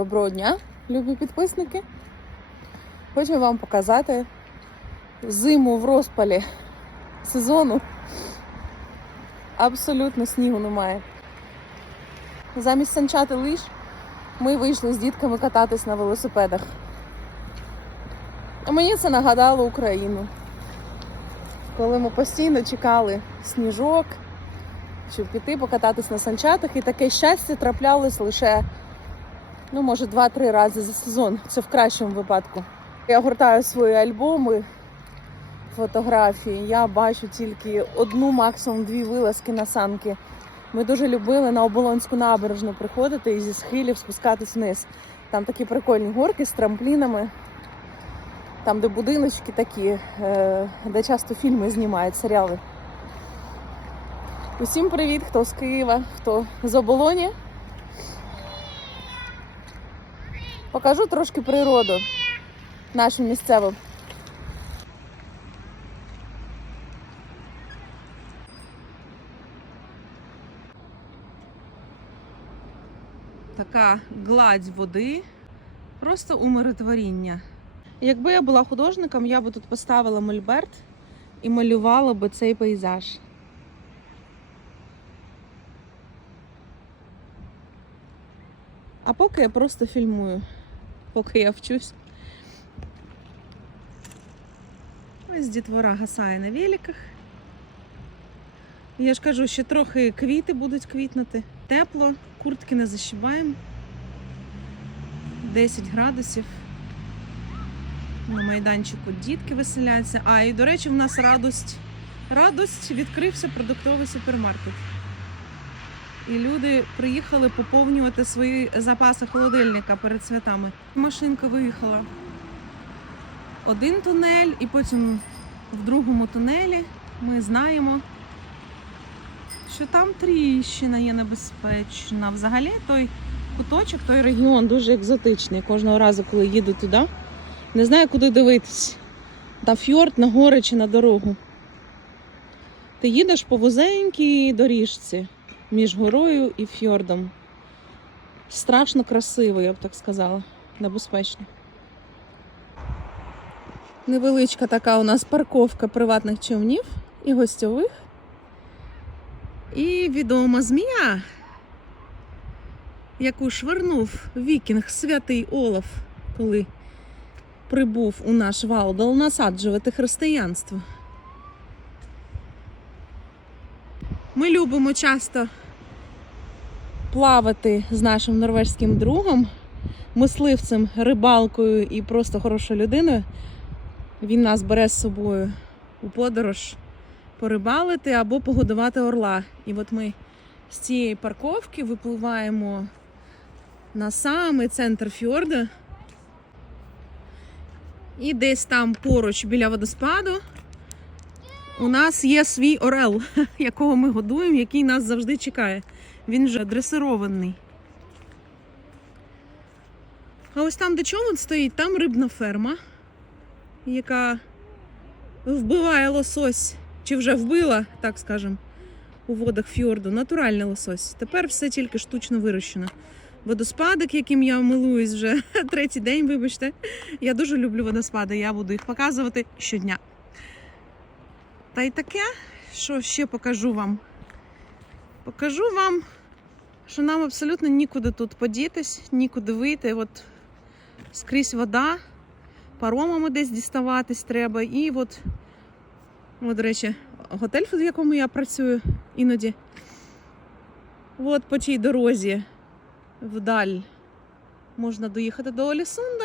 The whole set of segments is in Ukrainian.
Доброго дня, любі підписники. Хочу вам показати зиму в розпалі сезону. Абсолютно снігу немає. Замість санчати лиш ми вийшли з дітками кататись на велосипедах. А мені це нагадало Україну, коли ми постійно чекали сніжок, щоб піти покататись на санчатах, і таке щастя траплялось лише ну, може, два-три рази за сезон. Це в кращому випадку. Я гортаю свої альбоми, фотографії. Я бачу тільки одну, максимум дві вилазки на санки. Ми дуже любили на оболонську набережну приходити і зі схилів спускатись вниз. Там такі прикольні горки з трамплінами, там, де будиночки такі, е, де часто фільми знімають, серіали. Усім привіт, хто з Києва, хто з оболоні. Покажу трошки природу нашу місцеву. Така гладь води, просто умиротворіння. Якби я була художником, я би тут поставила мольберт і малювала би цей пейзаж. А поки я просто фільмую, поки я вчусь. Ось дітвора гасає на великах. Я ж кажу, ще трохи квіти будуть квітнути. Тепло, куртки не защибаємо. 10 градусів. На майданчику дітки веселяться. А, і до речі, в нас радость. Радость відкрився продуктовий супермаркет. І люди приїхали поповнювати свої запаси холодильника перед святами. Машинка виїхала. Один тунель, і потім в другому тунелі ми знаємо, що там тріщина є небезпечна. Взагалі той куточок, той регіон дуже екзотичний. Кожного разу, коли їду туди, не знаю, куди дивитись. На фьорд, на гори чи на дорогу. Ти їдеш по вузенькій доріжці між горою і фьордом. Страшно красиво, я б так сказала. Небезпечно. Невеличка така у нас парковка приватних човнів і гостьових. І відома змія, яку швирнув вікінг святий Олаф, коли прибув у наш Валдал насаджувати християнство. Ми любимо часто плавати з нашим норвезьким другом, мисливцем, рибалкою і просто хорошою людиною. Він нас бере з собою у подорож порибалити або погодувати орла. І от ми з цієї парковки випливаємо на самий центр фьорду. І десь там поруч біля водоспаду у нас є свій орел, якого ми годуємо, який нас завжди чекає. Він вже дресирований. А ось там, де човен стоїть, там рибна ферма, яка вбиває лосось, чи вже вбила, так скажемо, у водах фьорду. Натуральний лосось. Тепер все тільки штучно вирощено. Водоспадик, яким я милуюсь вже третій день, вибачте. Я дуже люблю водоспади, я буду їх показувати щодня. Та й таке, що ще покажу вам. Покажу вам, що нам абсолютно нікуди тут подітись, нікуди вийти. От скрізь вода, паромами десь діставатись треба. І от, от, до речі, готель, в якому я працюю іноді. От по тій дорозі вдаль можна доїхати до Олісунда.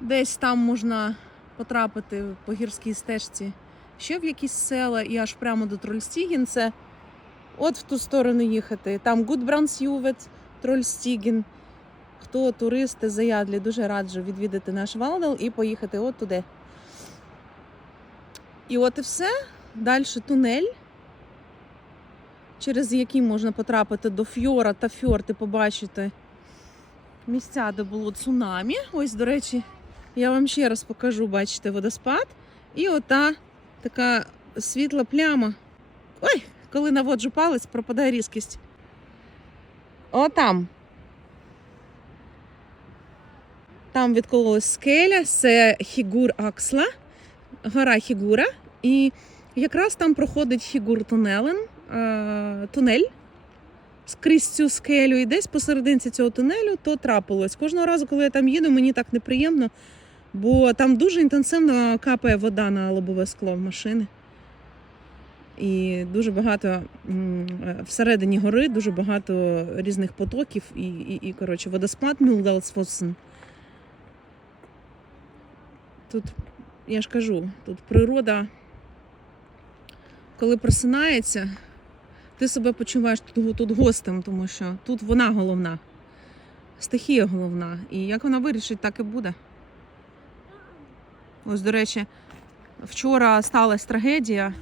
Десь там можна потрапити по гірській стежці ще в якісь села і аж прямо до Трольстігін. Це от в ту сторону їхати. Там Гудбрансювет, Трольстігін. Хто туристи заядлі, дуже раджу відвідати наш Валдал і поїхати от туди. І от і все. Далі тунель, через який можна потрапити до фьора та фьорд і побачити місця, де було цунамі. Ось, до речі, я вам ще раз покажу, бачите, водоспад. І ота така світла пляма. Ой, коли наводжу палець, пропадає різкість. Отам. Там відкололась скеля, це Хігур Аксла, гора Хігура. І якраз там проходить Хігур тунелен, тунель скрізь цю скелю. І десь посерединці цього тунелю то трапилось. Кожного разу, коли я там їду, мені так неприємно, бо там дуже інтенсивно капає вода на лобове скло в машини. І дуже багато е, всередині гори дуже багато різних потоків і, і, і коротше, водоспад Мюлдалсфосен. Тут, я ж кажу, тут природа, коли просинається, ти себе почуваєш тут, тут гостем, тому що тут вона головна, стихія головна. І як вона вирішить, так і буде. Ось, до речі, вчора сталася трагедія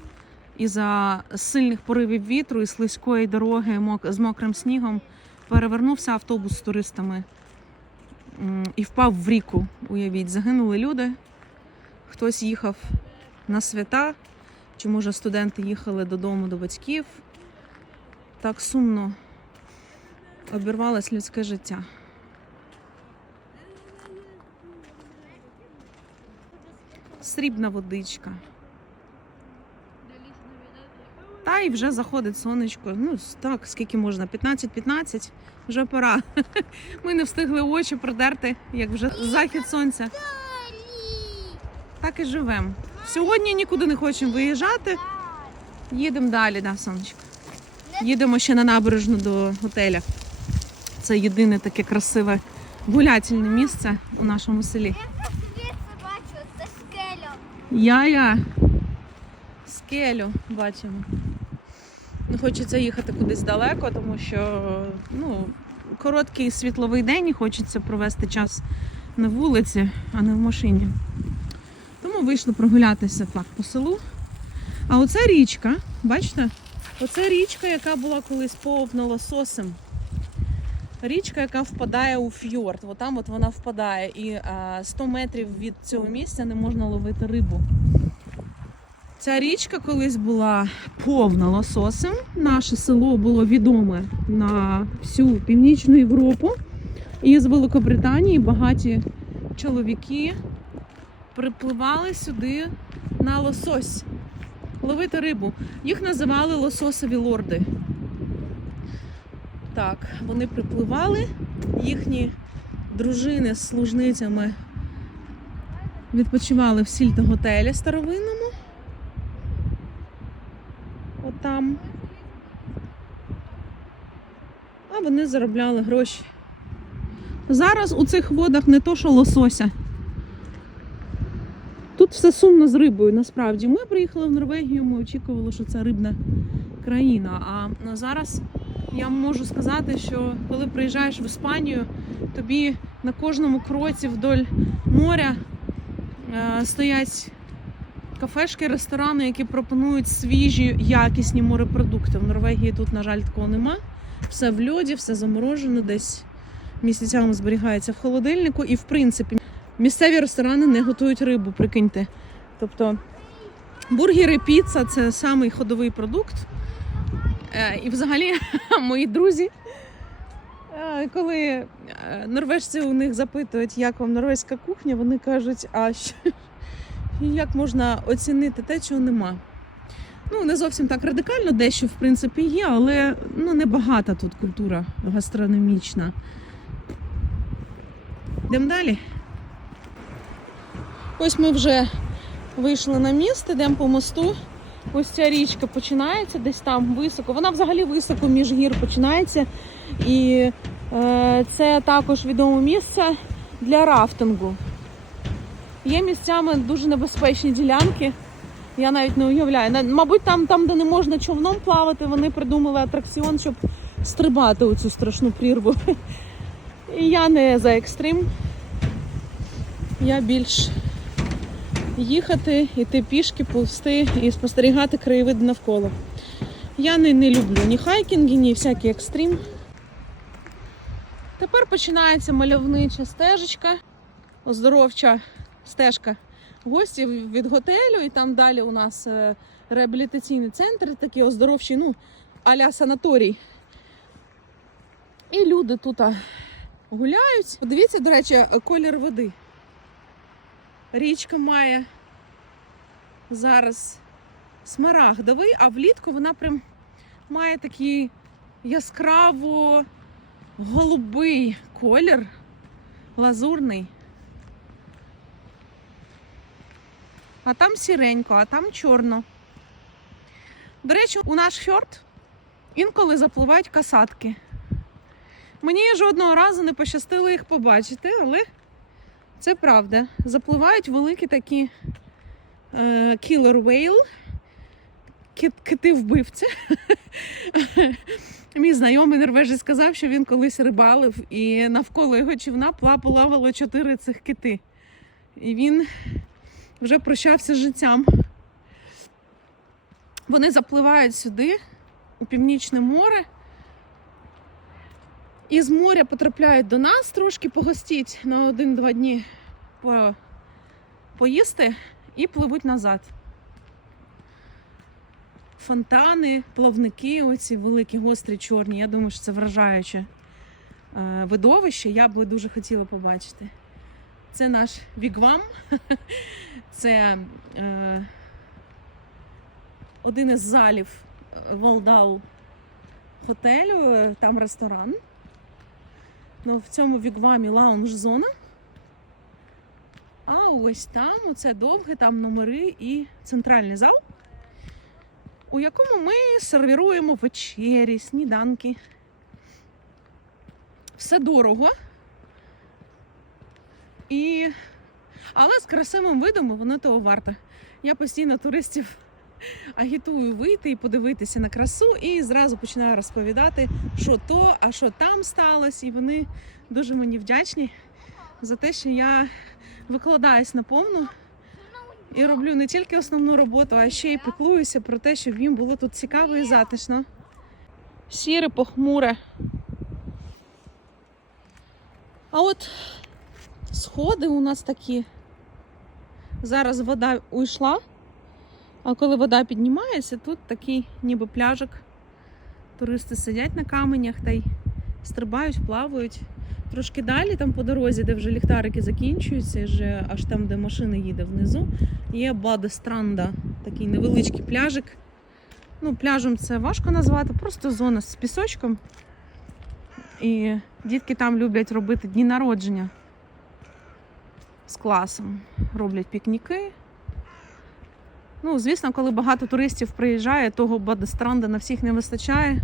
із-за сильних поривів вітру і слизької дороги з мокрим снігом перевернувся автобус з туристами і впав в ріку. Уявіть, загинули люди. Хтось їхав на свята, чи може студенти їхали додому до батьків. Так сумно обірвалось людське життя. Срібна водичка. Та і вже заходить сонечко. Ну, так, скільки можна? 15-15, вже пора. Ми не встигли очі продерти, як вже захід сонця. Так і живемо. Сьогодні нікуди не хочемо виїжджати. Їдемо далі, да, сонечко. Їдемо ще на набережну до готеля. Це єдине таке красиве гулятельне місце у нашому селі. Звідси бачу, це скеля. Я-я. Скелю бачимо. Не хочеться їхати кудись далеко, тому що ну, короткий світловий день і хочеться провести час на вулиці, а не в машині. Тому вийшли прогулятися так по селу. А оце річка, бачите? Оце річка, яка була колись повна лососем. Річка, яка впадає у фьорд. Отам от вона впадає. І 100 метрів від цього місця не можна ловити рибу. Ця річка колись була повна лососем. Наше село було відоме на всю Північну Європу. І з Великобританії багаті чоловіки припливали сюди на лосось ловити рибу. Їх називали лососові лорди. Так, вони припливали, їхні дружини з служницями відпочивали в сільта готелі старовинному. Отам. А вони заробляли гроші. Зараз у цих водах не то, що лосося. Тут все сумно з рибою, насправді. Ми приїхали в Норвегію, ми очікували, що це рибна країна. А зараз я можу сказати, що коли приїжджаєш в Іспанію, тобі на кожному кроці вдоль моря е, стоять кафешки, ресторани, які пропонують свіжі, якісні морепродукти. В Норвегії тут, на жаль, такого нема. Все в льоді, все заморожено, десь місяцями зберігається в холодильнику. І, в принципі, місцеві ресторани не готують рибу, прикиньте. Тобто бургери, піца це самий ходовий продукт. Е, І взагалі мої друзі, е, коли е, норвежці у них запитують, як вам норвезька кухня, вони кажуть, а що, як можна оцінити те, чого нема. Ну, не зовсім так радикально, дещо в принципі є, але ну, небагата тут культура гастрономічна. Йдемо далі. Ось ми вже вийшли на міст, йдемо по мосту. Ось ця річка починається десь там високо. Вона взагалі високо між гір починається. І е, це також відоме місце для рафтингу. Є місцями дуже небезпечні ділянки. Я навіть не уявляю. Мабуть, там, там, де не можна човном плавати, вони придумали атракціон, щоб стрибати у цю страшну прірву. І я не за екстрим. Я більш їхати, йти пішки, повсти і спостерігати краєвид навколо. Я не, не люблю ні хайкінги, ні всякий екстрім. Тепер починається мальовнича стежечка, оздоровча стежка гостів від готелю, і там далі у нас е, реабілітаційний центр, такий оздоровчий, ну, аля санаторій. І люди тут гуляють. Подивіться, до речі, колір води. Річка має зараз смарагдовий, а влітку вона прям має такий яскраво голубий колір, лазурний. А там сіренько, а там чорно. До речі, у наш фьорд інколи запливають касатки. Мені жодного разу не пощастило їх побачити, але це правда. Запливають великі такі е, killer whale, кити-вбивці. Мій знайомий норвежець сказав, що він колись рибалив, і навколо його човна пла- плавало чотири цих кити. І він вже прощався з життям. Вони запливають сюди, у північне море. І з моря потрапляють до нас трошки погостіть на один-два дні по... поїсти і пливуть назад. Фонтани, плавники, оці великі, гострі, чорні. Я думаю, що це вражаюче е, видовище. Я би дуже хотіла побачити. Це наш вігвам. Це е, один із залів е, там ресторан. Ну, в цьому вігвамі лаунж-зона. А ось там, оце довге, там номери і центральний зал, у якому ми сервіруємо вечері, сніданки. Все дорого. І... Але з красивим видом воно того варто. Я постійно туристів агітую вийти і подивитися на красу, і зразу починаю розповідати, що то, а що там сталося. І вони дуже мені вдячні за те, що я викладаюсь на повну і роблю не тільки основну роботу, а ще й піклуюся про те, щоб їм було тут цікаво і затишно. Сіре, похмуре. А от сходи у нас такі. Зараз вода уйшла. А коли вода піднімається, тут такий ніби пляжик. Туристи сидять на каменях та й стрибають, плавають. Трошки далі, там по дорозі, де вже ліхтарики закінчуються, вже аж там, де машина їде внизу, є Бадестранда, такий невеличкий пляжик. Ну, пляжем це важко назвати, просто зона з пісочком. І дітки там люблять робити дні народження з класом. Роблять пікніки. Ну, звісно, коли багато туристів приїжджає, того Бадестранда на всіх не вистачає.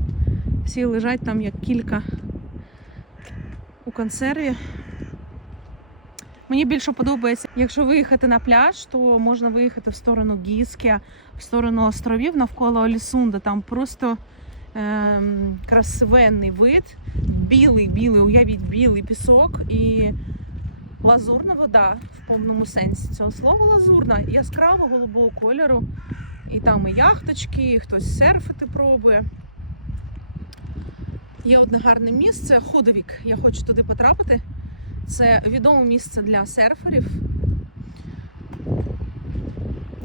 Всі лежать там як кілька у консерві. Мені більше подобається, якщо виїхати на пляж, то можна виїхати в сторону Гіскія, в сторону островів навколо Олісунда. Там просто ем, красивенний вид, білий, білий, уявіть, білий пісок і лазурна вода в повному сенсі цього слова лазурна, яскраво голубого кольору. І там і яхточки, і хтось серфити пробує. Є одне гарне місце Ходовік. Я хочу туди потрапити. Це відоме місце для серферів.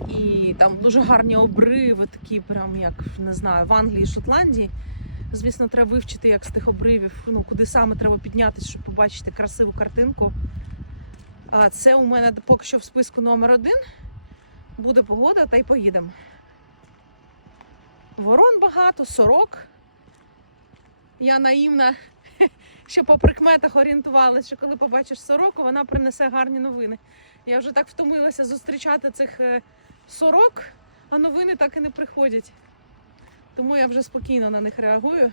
І там дуже гарні обриви, такі, прям як не знаю, в Англії, Шотландії. Звісно, треба вивчити, як з тих обривів, ну куди саме треба піднятися, щоб побачити красиву картинку. А Це у мене поки що в списку номер один. Буде погода, та й поїдемо. Ворон багато, сорок. Я наївна, що по прикметах орієнтувалася, що коли побачиш сороку, вона принесе гарні новини. Я вже так втомилася зустрічати цих е, сорок, а новини так і не приходять. Тому я вже спокійно на них реагую.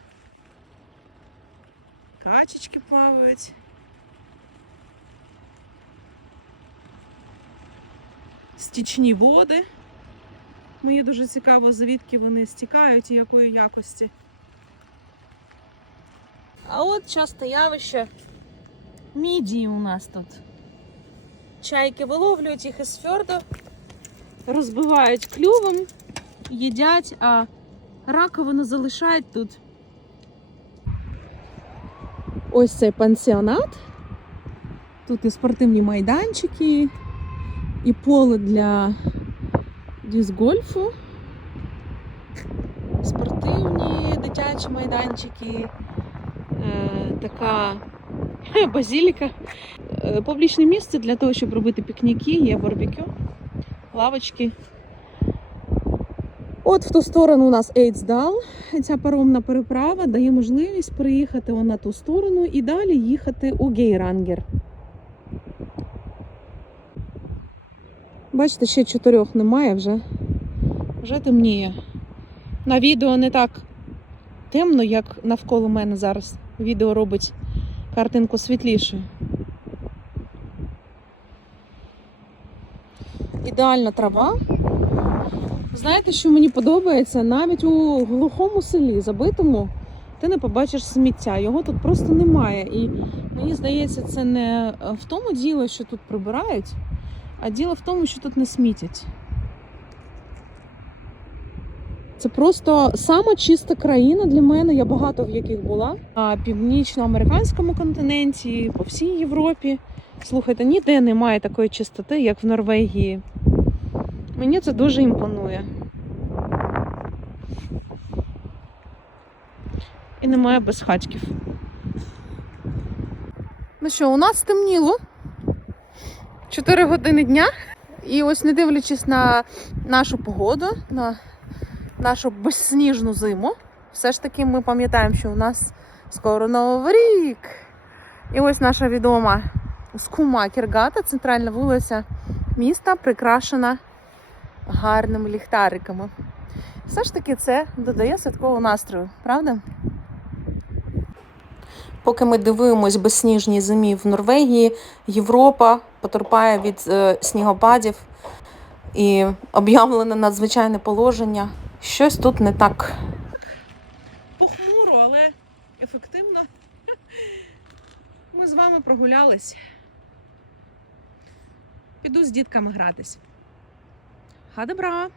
Качечки плавають. Стічні води. Мені дуже цікаво, звідки вони стікають і якої якості. А от часто явище мідії у нас тут. Чайки виловлюють їх із фьорду, розбивають клювом, їдять, а раковину залишають тут. Ось цей пансіонат. Тут і спортивні майданчики, і поле для дисгольфу, спортивні дитячі майданчики, е, така базіліка. Е, Публічне місце для того, щоб робити пікніки, є барбекю, лавочки. От в ту сторону у нас Ейцдал. Ця паромна переправа дає можливість приїхати на ту сторону і далі їхати у Гейрангер. Бачите, ще чотирьох немає вже. Вже темніє. На відео не так темно, як навколо мене зараз. Відео робить картинку світлішою. Ідеальна трава. Знаєте, що мені подобається? Навіть у глухому селі, забитому, ти не побачиш сміття. Його тут просто немає. І мені здається, це не в тому діло, що тут прибирають, а діло в тому, що тут не смітять. Це просто сама чиста країна для мене. Я багато в яких була. На північноамериканському континенті, по всій Європі. Слухайте, ніде немає такої чистоти, як в Норвегії. Мені це дуже імпонує. І немає безхатьків. Ну що, у нас стемніло 4 години дня. І ось не дивлячись на нашу погоду, на нашу безсніжну зиму, все ж таки ми пам'ятаємо, що у нас скоро Новий рік. І ось наша відома скума Кіргата, центральна вулиця міста, прикрашена гарними ліхтариками. Все ж таки це додає святкового настрою, правда? Поки ми дивуємось безсніжній зимі в Норвегії, Європа потерпає від е, снігопадів і об'явлене надзвичайне положення. Щось тут не так. Похмуро, але ефективно. Ми з вами прогулялись. Піду з дітками гратись. Хадебра!